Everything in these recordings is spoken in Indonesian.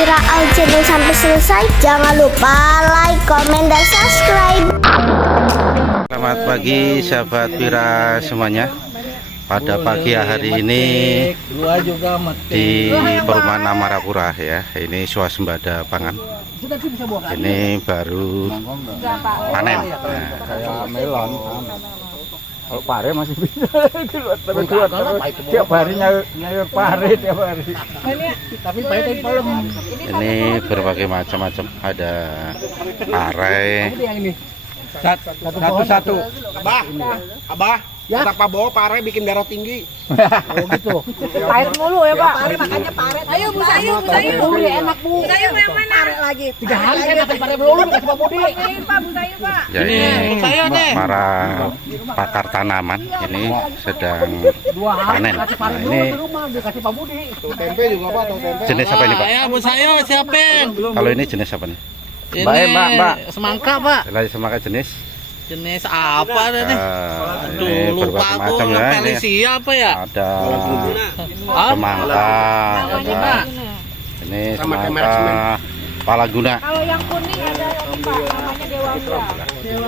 Vira channel sampai selesai. Jangan lupa like, komen, dan subscribe. Selamat pagi sahabat Vira semuanya. Pada pagi hari ini di perumahan Amarapura ya, ini swasembada pangan. Ini baru panen. Kayak melon. Kalau pare masih bisa. Tiap hari nyayur pare tiap hari. Tapi pare belum. Ini berbagai macam-macam. Ada pare. Satu-satu. Abah, ya? Kata Pak Bowo pare bikin darah tinggi. Oh gitu. Pahit mulu ya, Pak. Pare makanya pare. Ayo Bu Sayu, Bu Sayu. Enak Bu. Bu Sayu yang mana? Pare lagi. 3 hari saya makan pare melulu kasih Pak Budi. Pak Bu Sayu, Pak. Ya, ini para pakar tanaman ini sedang 2 hari panen. kasih pare Nah, melulu ini di rumah dikasih Pak Budi. Tuh tempe juga Pak, tuh tempe. jenis apa ini Pak? Ya Bu Sayu siapin. Kalau ini jenis apa nih? Ini Mbak. semangka Pak. Lagi semangka jenis. Jenis apa nih? Ini Aduh lupa berbagai aku. macam ya. Ini Felicia apa ya? ada Ah, semangka, ada ini semangka palaguna. Kalau yang kuning ada yang Pak, namanya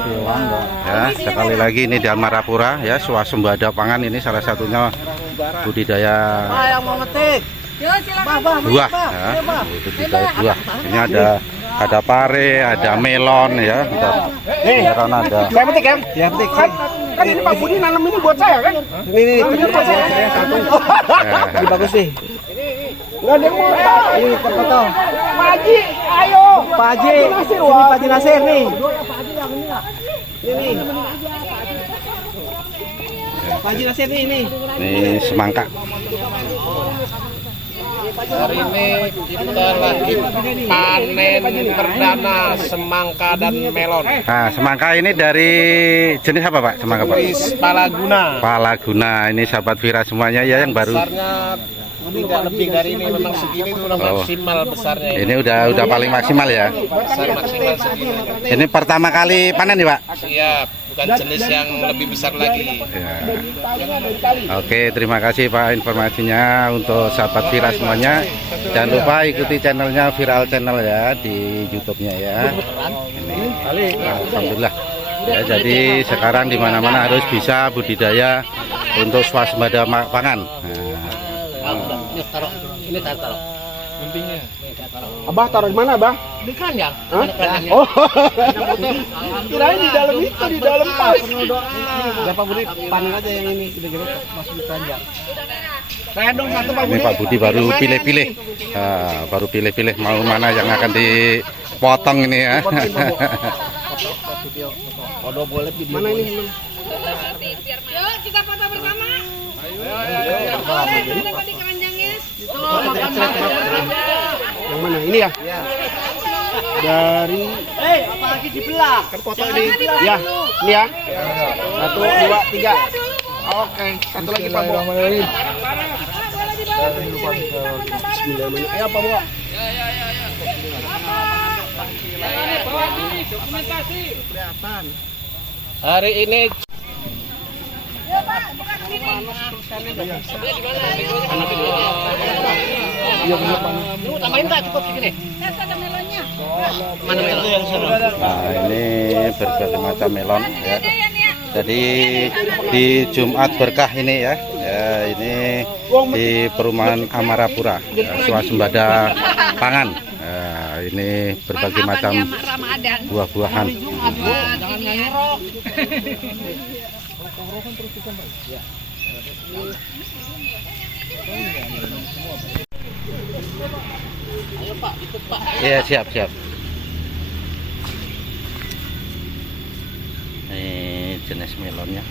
Dewangga. Ya, sekali lagi ini di Amarapura ya, swasembada pangan ini salah satunya budidaya Pak yang mau ngetik. Yo, silakan. buah ya, budidaya buah. Ini ada pare, ada melon ya, karena ada Saya petik ya? Ya petik. Kan ini Pak Budi nanam ini buat saya kan? Ini buat saya satu. Ini bagus nih. Enggak ada yang mau. Ini potong. Pak Haji, ayo. Pak Haji, ini Pak Haji Nasir nih. Ini. Pak Haji Nasir nih ini. ini semangka. Hari ini kita lagi panen perdana semangka dan melon. Nah, semangka ini dari jenis apa Pak? Semangka Pak? Palaguna. Palaguna. Ini sahabat Vira semuanya ya yang baru. Besarnya ini nggak lebih dari ini, memang segini itu udah maksimal besarnya. Ini udah paling maksimal ya. Besar maksimal segini. Ini pertama kali panen nih Pak. Siap, bukan jenis yang lebih besar lagi. Ya. Oke, terima kasih Pak informasinya untuk sahabat Vira semuanya. Jangan lupa ikuti channelnya Viral Channel ya di YouTube-nya ya. Ini, alhamdulillah. Ya, jadi sekarang di mana-mana harus bisa budidaya untuk swasembada pangan. Ini taruh. Abah taruh di mana, Abah? Di keranjang. Oh. Kirain di dalam itu, di dalam tas. Udah Pak Budi panen aja yang ini gede-gede masuk di keranjang. Saya dong satu Pak Ini Budi. Pak Budi baru pilih-pilih. Baru pilih-pilih mau mana yang akan dipotong ini ya. Waduh boleh video. Mana ini? Yuk, kita foto bersama. Boleh, kita di keranjangnya. Yang mana? Ini ya? Dari Apalagi dibelah. kan foto ini. Ya, ini ya. 1, 2, 3. Oke, satu lagi Pak Bowo. Bismillahirrahmanirrahim. Ayo Pak Bowo. Hari ini Tambahin tak cukup segini. Mana melon yang seru? Nah, ini berbagai macam melon ya. Jadi di Jumat berkah ini ya. Ya, ini di perumahan Amarapura ya, swasembada pangan. Ya, ini berbagai macam buah-buahan. Jangan nyerok. Iya, siap. Ini jenis melonnya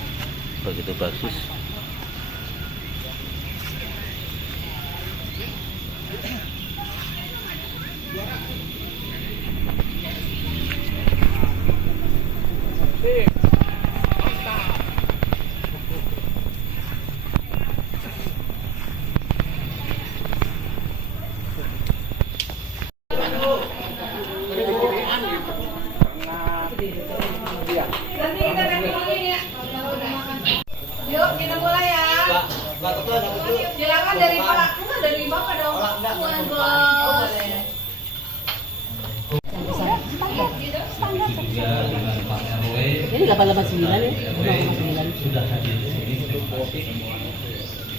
begitu bagus. Yuk, kita mulai ya. Silakan dari Pak. Dari Bapak dong. Boleh. begitu juga dengan Pak RW. Ini 889 ya? Sudah hadir di sini, terima kasih semua.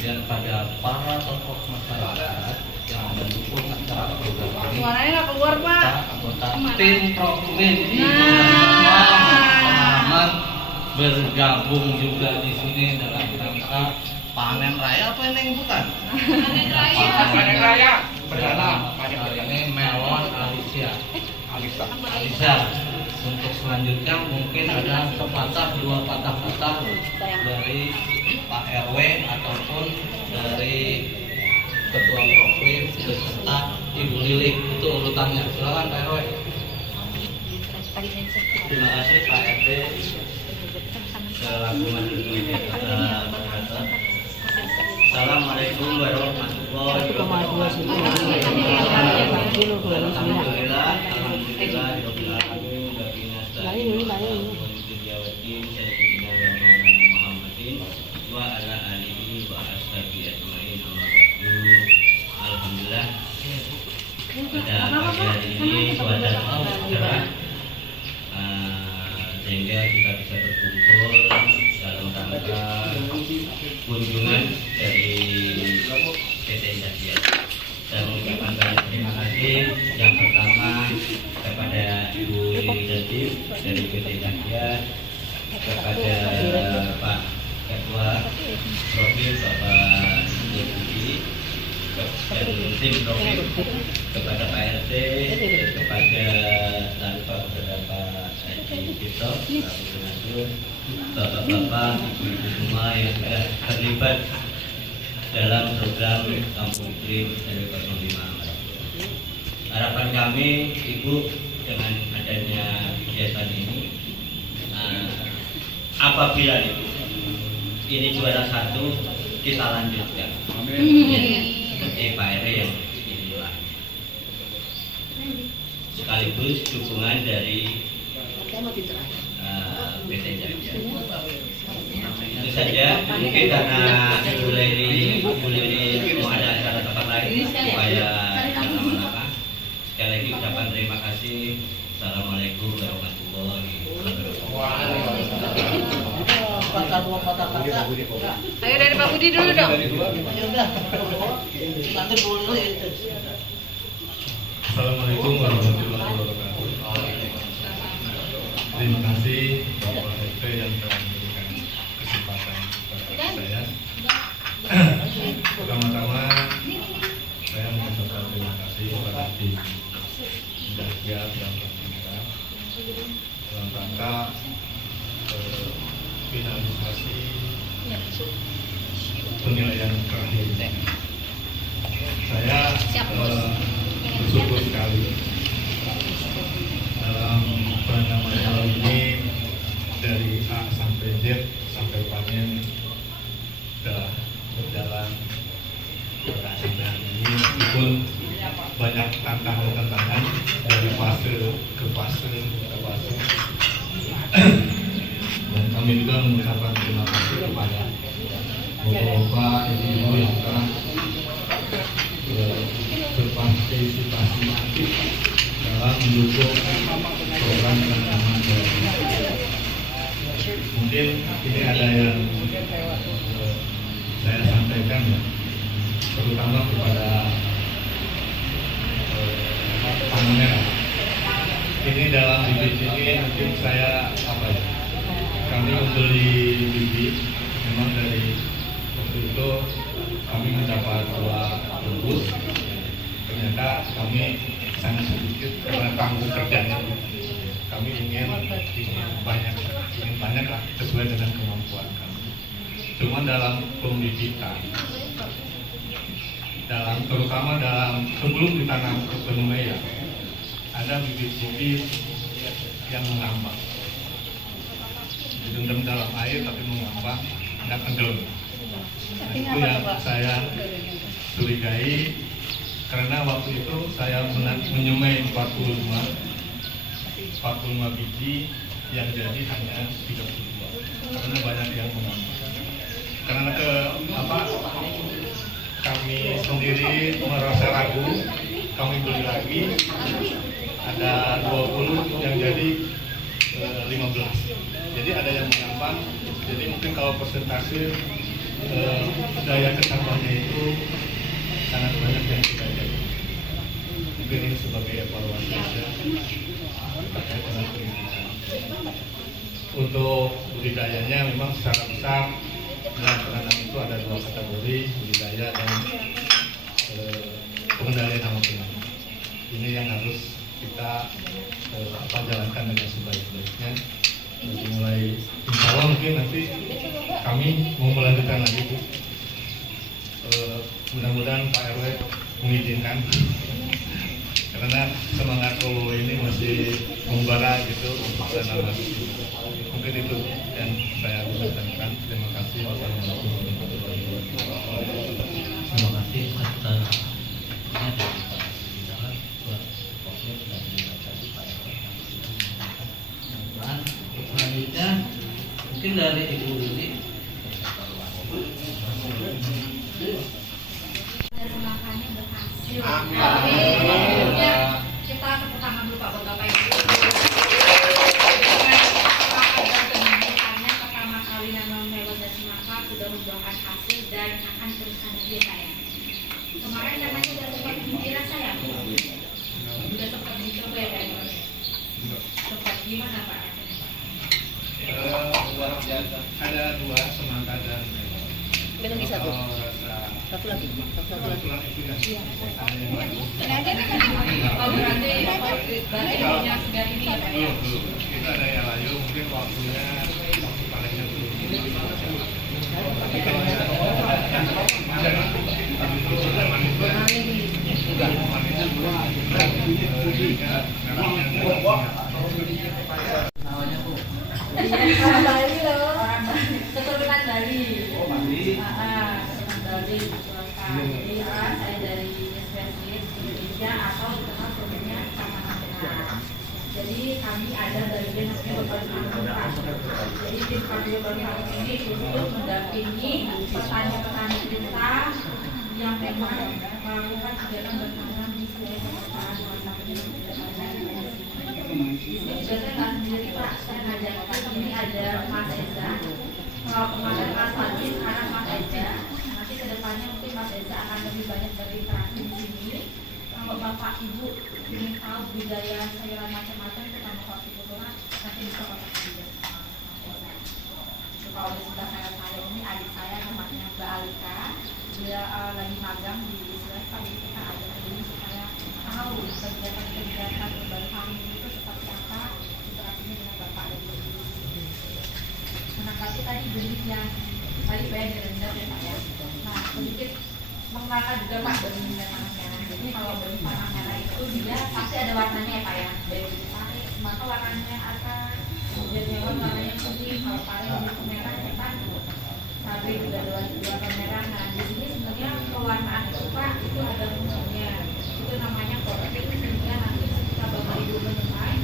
Dan pada para tokoh masyarakat yang mendukung acara program ini, Suaranya nggak keluar, Pak. anggota tim provinsi pengalaman bergabung juga di sini dalam rangka panen raya apa ini bukan? Panen raya perdana. Ini melon Alisa. Untuk selanjutnya mungkin ada sepatah dua patah kata dari Pak RW ataupun dari Ketua Profil beserta Ibu Lilik, itu urutannya. Silakan Pak RW. Terima kasih Pak RT selaku Majelis Moderator. Assalamualaikum warahmatullahi wabarakatuh. Alhamdulillah, alhamdulillah. Alhamdulillah pada pagi hari ini cuaca cerah sehingga kita bisa berkumpul dalam rangka kunjungan dari PT Jatian. Saya mengucapkan banyak terima kasih yang pertama kepada Ibu Direktur dari PT Jatian, kepada Pak Ketua Profil Bapak Deputi dan tim Profil, kepada Pak RT, kepada Tanpa, kepada Pak Tito, Bapak-bapak, ibu-ibu semua yang sudah terlibat dalam program Kampung Iklim RW 05. Harapan kami, Ibu, dengan adanya kegiatan ini, apabila ini juara satu, kita lanjutkan. Seperti Pak RW yang inilah. Sekaligus dukungan dari PT Jatian. Itu saja. Mungkin karena Ibu Lili mau ada acara tempat lain supaya lama-lama. Sekali lagi ucapan terima kasih. Assalamualaikum warahmatullahi wabarakatuh. Ayo dari Pak Budi dulu dong. Assalamualaikum warahmatullahi wabarakatuh. Terima kasih Bapak RT yang telah memberikan kesempatan kepada saya. Pertama-tama saya mengucapkan terima kasih kepada tim Jatian dan Pemerintah dalam rangka finalisasi penilaian terakhir. Saya bersyukur sekali dalam penanaman hal ini dari A sampai Z sampai panen sudah berjalan sampai hari ini, meskipun banyak tantangan dari fase ke fase dan kami juga mengucapkan terima kasih kepada bapak-bapak, ibu-ibu yang telah berpartisipasi aktif dalam mendukung program penanaman jagung. Mungkin ini ada yang saya sampaikan ya, terutama kepada tanam merah. Ini dalam bibit ini mungkin saya kami membeli bibit memang dari waktu itu kami mendapat 2 bungkus. Ternyata kami sangat sedikit karena tanggung kerjanya. Kami ingin banyak lah sesuai dengan kemampuan kami. Cuma dalam pembibitan, terutama dalam sebelum ditanam ke penuh ada bibit-bibit yang mengambang, direndam dalam air tapi mengambang, tidak tenggelam. Nah, itu yang saya curigai. Karena waktu itu saya menyemai 45 biji yang jadi hanya 32 karena banyak yang mengambang. Karena kami sendiri merasa ragu, kami beli lagi ada 20 yang jadi Jadi ada yang menambang. Jadi mungkin kalau persentase daya ketambahnya itu sangat banyak yang kita jaga. Mungkin ini sebagai evaluasi saja terkait dengan pendidikan. Untuk budidayanya memang secara besar dalam penanam itu ada 2 kategori, budidaya dan pengendalian hama penyakit. Ini yang harus kita jalankan dengan sebaik-baiknya. Mulai insya Allah mungkin nanti kami mau melanjutkan lagi Bu. Mudah-mudahan Pak RW mengizinkan karena semangat Solo ini masih membara gitu untuk tanaman. Mungkin itu yang saya bisa sampaikan. Terima kasih. Wassalamualaikum warahmatullahi wabarakatuh. Terima kasih atas selanjutnya mungkin dari Ibu Lili. Makannya berhasil. Amin. Kita tepuk tangan dulu Pak buat Bapak Ibu. Pertama kali Nanam Melon dan Semangka sudah membuahkan hasil dan akan teruskan lagi saya. Kemarin namanya sudah sempat dikira saya. Sudah sempat dicoba ya Pak. Sempat gimana Pak? Ada 2 semangka dan Minum di satu. Satu lagi. Oh berarti punya segar ini ya Pak ya? Kita ada yang layu, mungkin waktunya waktu panennya belum. Tapi kalau yang Bali loh, keturunan Bali. Keturunan Bali, Jadi saya dari spesies Indonesia atau dikenal sebelumnya Taman Nasional. Jadi kami ada bagian namanya Bapak Jadi tim kami Bapak ini khusus mendampingi petani-petani kita yang memang melakukan kegiatan bertanam di sekitar salah satunya biasanya nggak sendiri Pak, saya ngajarkan ini ada Mas Eza. Kalau kemarin Mas Fadli, sekarang Mas Eza. Nanti kedepannya mungkin Mas Eza akan lebih banyak berinteraksi di sini. Kalau Bapak Ibu ingin tahu budaya sayuran macam-macam terutama hortikultura, nanti bisa kontak juga. Kalau di sebelah saya ini adik saya namanya Mbak Alika. Dia lagi magang di Israel, tapi kita ada ini supaya tahu kegiatan-kegiatan berbagai hari itu seperti apa interaksinya dengan Bapak dan Ibu. Menanggapi tadi benih yang tadi saya direndam ya Pak ya. Nah sedikit mengenalkan juga Pak benih panah merah. Jadi kalau benih panah merah itu dia pasti ada warnanya ya Pak ya. Dari benih pari, maka warnanya akan kemudian melon warnanya putih, kalau pari itu merah ya Pak. Cabai juga ada warna merah. Nah di sini sebenarnya pewarnaan itu Pak itu ada fungsinya. Itu namanya coating sehingga nanti ketika Bapak Ibu menyemai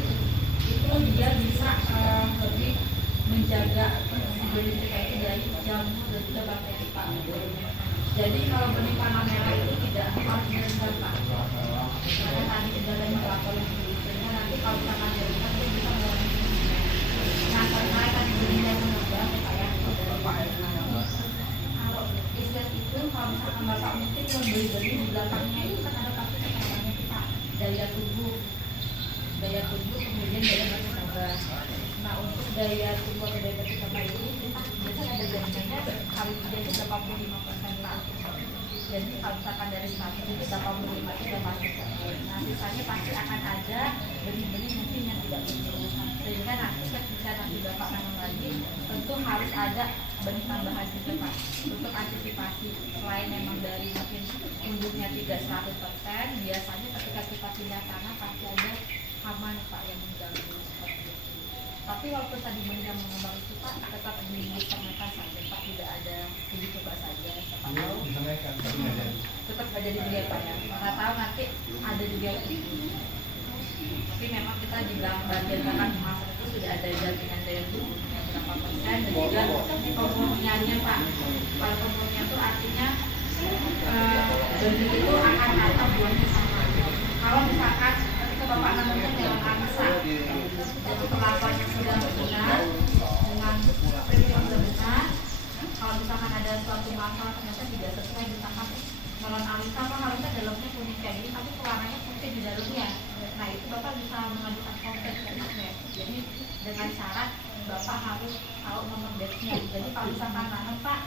itu dia bisa lebih menjaga benih kita itu dari jamur dan juga bakteri Pak. Jadi kalau benih panah merah itu tidak harus direndam Pak. Karena tadi kendalanya melapor sehingga nanti kalau misalkan direndam itu bisa mengurangi fungsinya. Nah karena tadi benihnya mengembang ya Pak ya. Kalau istilah itu kalau misalkan Bapak mungkin membeli benih di belakangnya itu kan ada pasti namanya Pak daya tubuh kemudian daya tahan sabar. Nah untuk daya tubuh atau daya tahan sabar itu kita biasanya ada jaminan kali 3 itu 85% Pak. Jadi kalau misalkan dari 100 itu 85 itu sudah masuk. Nah sisanya pasti akan ada benih-benih mungkin yang tidak berfungsi. Sehingga nanti ketika nanti Bapak nanam lagi tentu harus ada benih tambahan juga Pak untuk antisipasi. Selain memang dari mungkin tumbuhnya tidak 100%, biasanya ketika kita pindah tanah pasti ada hama Pak yang mengganggu seperti itu. Tapi walaupun tadi benih yang mengembang itu Pak tetap disertakan saja Pak, tidak ada uji coba saja. Siapa tahu tetap nggak jadi dia Pak ya. Nggak tahu nanti ada juga itu. Tapi memang kita di dalam bagian bahkan kemasan itu sudah ada jaminan daya tubuhnya berapa persen dan juga komponennya Pak. Kalau komponennya itu artinya benih itu akan ada buahnya sama. Kalau misalkan ketika Bapak namanya dalam angsa dan perlakuannya sudah benar, hasilnya. Nah itu Bapak bisa mengajukan komplain ke ISMED. Jadi dengan syarat Bapak harus tahu nomor batch-nya. Jadi kalau misalkan nanam Pak,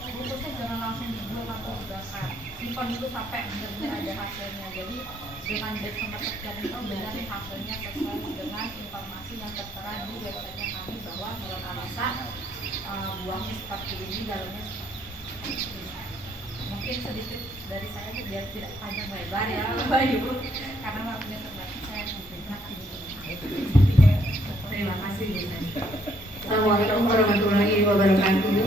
bungkusnya jangan langsung dibuang atau dibakar, simpan dulu sampai benar-benar ada hasilnya. Jadi dengan batch nomor sekian itu benar hasilnya sesuai dengan informasi yang tertera di website kami bahwa melon alisa buahnya seperti ini, dalamnya seperti ini. Mungkin sedikit dari saya biar tidak panjang lebar ya Bapak Ibu, karena waktunya terbatas saya singkat ini. Terima kasih. Assalamualaikum warahmatullahi wabarakatuh.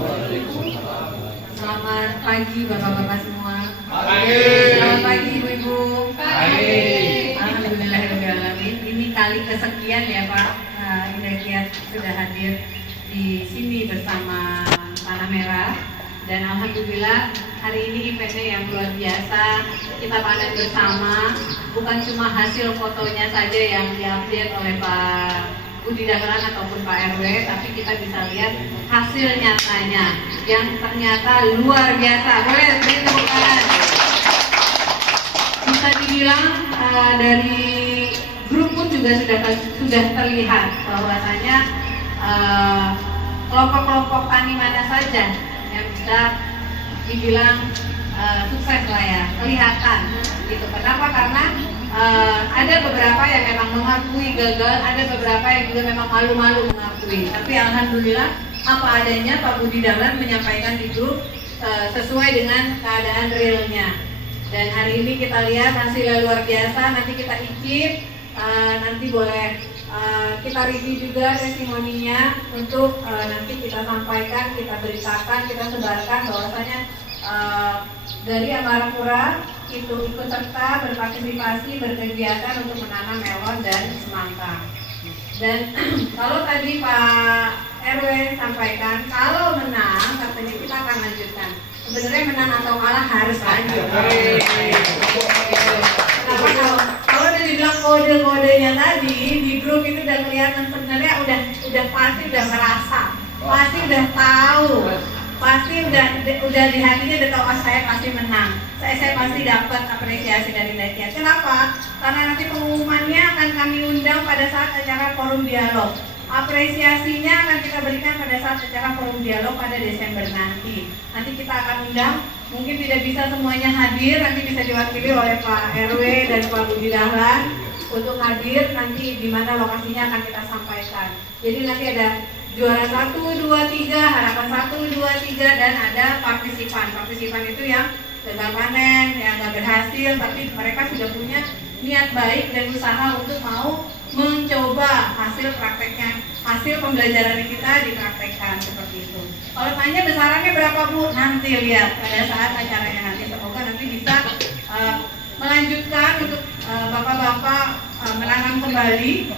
Selamat pagi Bapak-bapak semua. Selamat pagi Ibu-ibu. Alhamdulillahirobbilalamin. Ini kali kesekian ya Pak Indah sudah hadir di sini bersama Tanah Merah. Dan alhamdulillah hari ini eventnya yang luar biasa. Kita panen bersama, bukan cuma hasil fotonya saja yang diupdate oleh Pak Budi Dahlan ataupun Pak RW, tapi kita bisa lihat hasil nyatanya yang ternyata luar biasa. Boleh beri tepuk tangan. Bisa dibilang dari grup pun juga sudah terlihat bahwasanya kelompok-kelompok tani mana saja yang bisa dibilang sukses lah ya, kelihatan gitu. Kenapa? Karena ada beberapa yang memang mengakui gagal, ada beberapa yang juga memang malu-malu mengakui. Tapi alhamdulillah apa adanya Pak Budi Dahlan menyampaikan di grup sesuai dengan keadaan realnya. Dan hari ini kita lihat hasilnya luar biasa. Nanti kita icip, nanti boleh kita review juga testimoninya untuk nanti kita sampaikan, kita beritakan, kita sebarkan bahwasanya dari Amarapura itu ikut serta berpartisipasi berkegiatan untuk menanam melon dan semangka. Dan kalau tadi Pak RW sampaikan kalau menang katanya kita akan lanjutkan. Sebenarnya menang atau kalah harus lanjut. Kenapa kalau udah dibilang kode-kodenya tadi di grup itu udah kelihatan sebenarnya udah pasti udah merasa, pasti udah tahu. Pasti udah di hatinya udah tahu saya pasti menang, saya pasti dapat apresiasi dari Dakiat. Kenapa? Karena nanti pengumumannya akan kami undang pada saat acara forum dialog. Apresiasinya akan kita berikan pada saat acara forum dialog pada Desember nanti. Nanti kita akan undang, mungkin tidak bisa semuanya hadir, nanti bisa diwakili oleh Pak RW dan Pak Budi Dahlan untuk hadir. Nanti di mana lokasinya akan kita sampaikan. Jadi nanti ada juara 1, 2, 3, harapan 1, 2, 3, dan ada partisipan. Partisipan itu yang gagal panen, yang nggak berhasil, tapi mereka sudah punya niat baik dan usaha untuk mau mencoba hasil prakteknya, hasil pembelajaran kita dipraktekkan seperti itu. Kalau tanya besarannya berapa Bu? Nanti lihat pada saat acaranya nanti. Semoga nanti bisa melanjutkan untuk bapak-bapak menanam kembali,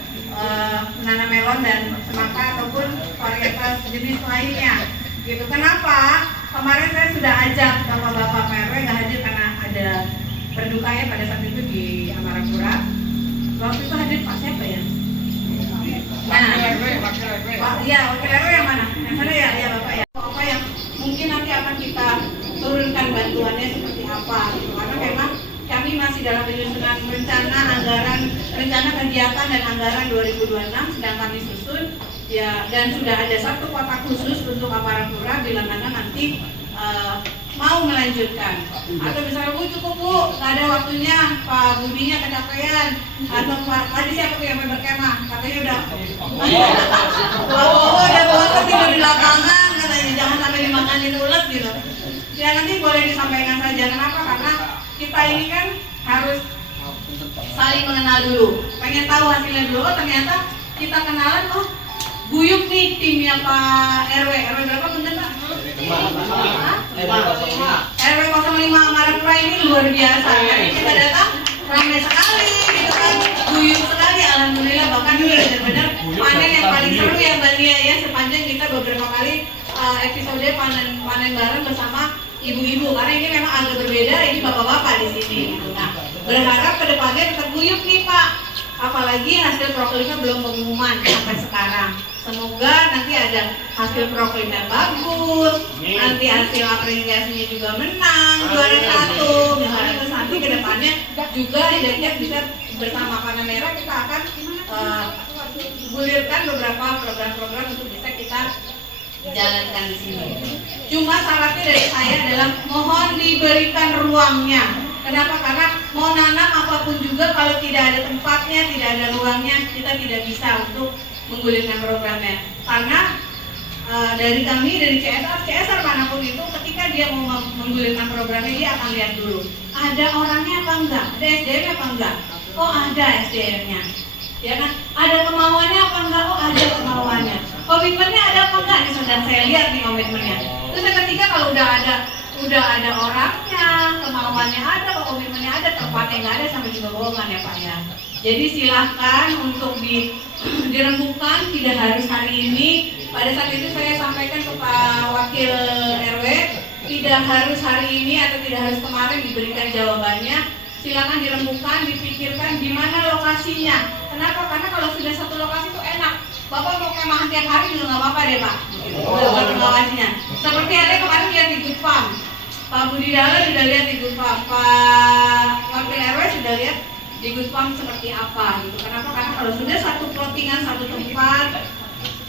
menanam melon dan semangka ataupun varietas jenis lainnya gitu. Kenapa? Kemarin saya sudah ajak bapak-bapak PRW nggak hadir karena ada berdukanya pada saat itu di Amarapura. Waktu itu hadir Pak siapa ya? Nah, iya wakil RW yang mana? Yang sana ya, ya Bapak ya. Apa yang mungkin nanti akan kita turunkan bantuannya seperti apa gitu. Karena memang kami masih dalam penyusunan rencana kegiatan dan anggaran 2026 sedang kami susun ya, dan sudah ada satu kotak khusus untuk Amarapura bila mana nanti mau melanjutkan. Atau misalnya Bu cukup Bu, nggak ada waktunya, Pak Budinya kecapean, atau Pak tadi siapa yang berkemah katanya udah udah bosan tidur di lapangan katanya, jangan sampai dimakanin ulet gitu. Ya nanti boleh disampaikan saja. Kenapa? Karena kita ini kan harus saling mengenal dulu, pengen tahu hasilnya dulu. Oh ternyata kita kenalan, oh guyup nih timnya Pak RW berapa bener Pak? RW 05 Amarapura ini luar biasa. Jadi kita datang ramai sekali gitu kan, guyup sekali alhamdulillah. Bahkan benar-benar panen yang paling seru ya Mbak Nia ya, sepanjang kita beberapa kali episode panen bareng bersama ibu-ibu, karena ini memang agak berbeda, ini bapak-bapak di sini gitu. Nah, berharap ke depannya tetap guyup nih Pak. Apalagi hasil proklimnya belum pengumuman sampai sekarang. Semoga nanti ada hasil proklimnya bagus, nanti hasil apresiasinya juga menang, juara 1. Misalnya terus nanti ke depannya juga Dakiat bisa bersama Panah Merah kita akan gulirkan beberapa program-program untuk bisa kita jalankan di sini. Cuma syaratnya dari saya adalah mohon diberikan ruangnya. Kenapa? Karena mau nanam apapun juga kalau tidak ada tempatnya, tidak ada ruangnya, kita tidak bisa untuk menggulirkan programnya. Karena dari kami, dari CSR manapun itu, ketika dia mau menggulirkan programnya, dia akan lihat dulu ada orangnya apa enggak, ada SDM-nya apa enggak. Oh ada SDM-nya, ya kan? Ada kemauannya apa enggak? Oh ada kemauannya. Komitmennya ada apa enggak? Ini sudah saya lihat nih komitmennya. Terus yang ketiga, kalau udah ada orangnya, kemauannya ada, komitmennya ada, tempatnya nggak ada, sama juga bohongan ya Pak ya. Jadi silahkan untuk dirembukan, tidak harus hari ini. Pada saat itu saya sampaikan ke Pak Wakil RW, tidak harus hari ini atau tidak harus kemarin diberikan jawabannya. Silakan dirembukan, dipikirkan di mana lokasinya. Kenapa? Karena kalau sudah satu lokasi itu enak. Bapak mau kemahan tiap hari juga nggak apa-apa deh Pak. Buat lokasinya. Seperti ada kemarin lihat di Gupam. Pak Budi Dala sudah lihat di Gupam. Pak Wakil RW sudah lihat di Guspam seperti apa gitu. Kenapa? Karena kalau sudah satu plottingan, satu tempat,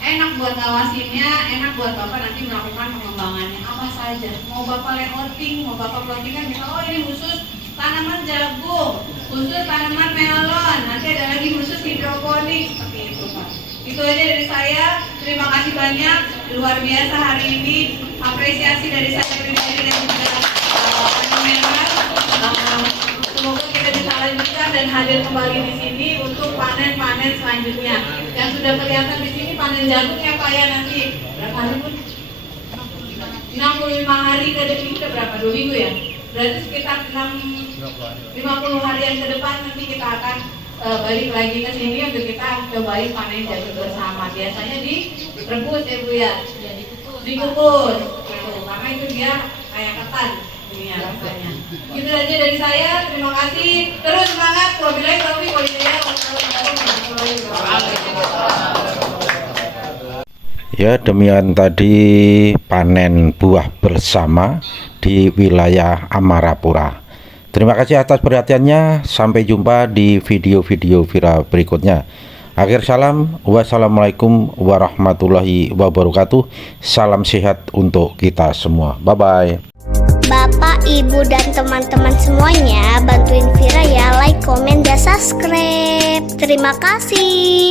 enak buat ngawasinnya, enak buat Bapak nanti melakukan pengembangannya apa saja. Mau Bapak layouting, mau Bapak plottingan, misalnya oh ini khusus tanaman jagung, khusus tanaman melon, nanti ada lagi khusus hidroponik, seperti itu Pak. Itu aja dari saya. Terima kasih banyak, luar biasa hari ini. Apresiasi dari saya pribadi dan juga Panah Merah. Semoga kita bisa lanjutkan dan hadir kembali di sini untuk panen-panen selanjutnya. Yang sudah kelihatan di sini panen jagung ya Pak ya, nanti berapa hari pun? 65 hari ke depan, kita berapa? 2 minggu ya? Berarti sekitar 50 harian ke depan nanti kita akan balik lagi ke sini untuk kita cobain panen jagung bersama. Biasanya direbus ya Bu ya? Dikukus. Karena itu dia kayak ketan. Ini ya rasanya. Itu aja dari saya. Terima kasih. Terus semangat. Wabillahi taufiq wal hidayah. Ya, demikian tadi panen buah bersama di wilayah Amarapura. Terima kasih atas perhatiannya. Sampai jumpa di video-video viral berikutnya. Akhir salam. Wassalamualaikum warahmatullahi wabarakatuh. Salam sehat untuk kita semua. Bye-bye. Bapak, Ibu, dan teman-teman semuanya bantuin Vira ya, like, komen, dan subscribe. Terima kasih.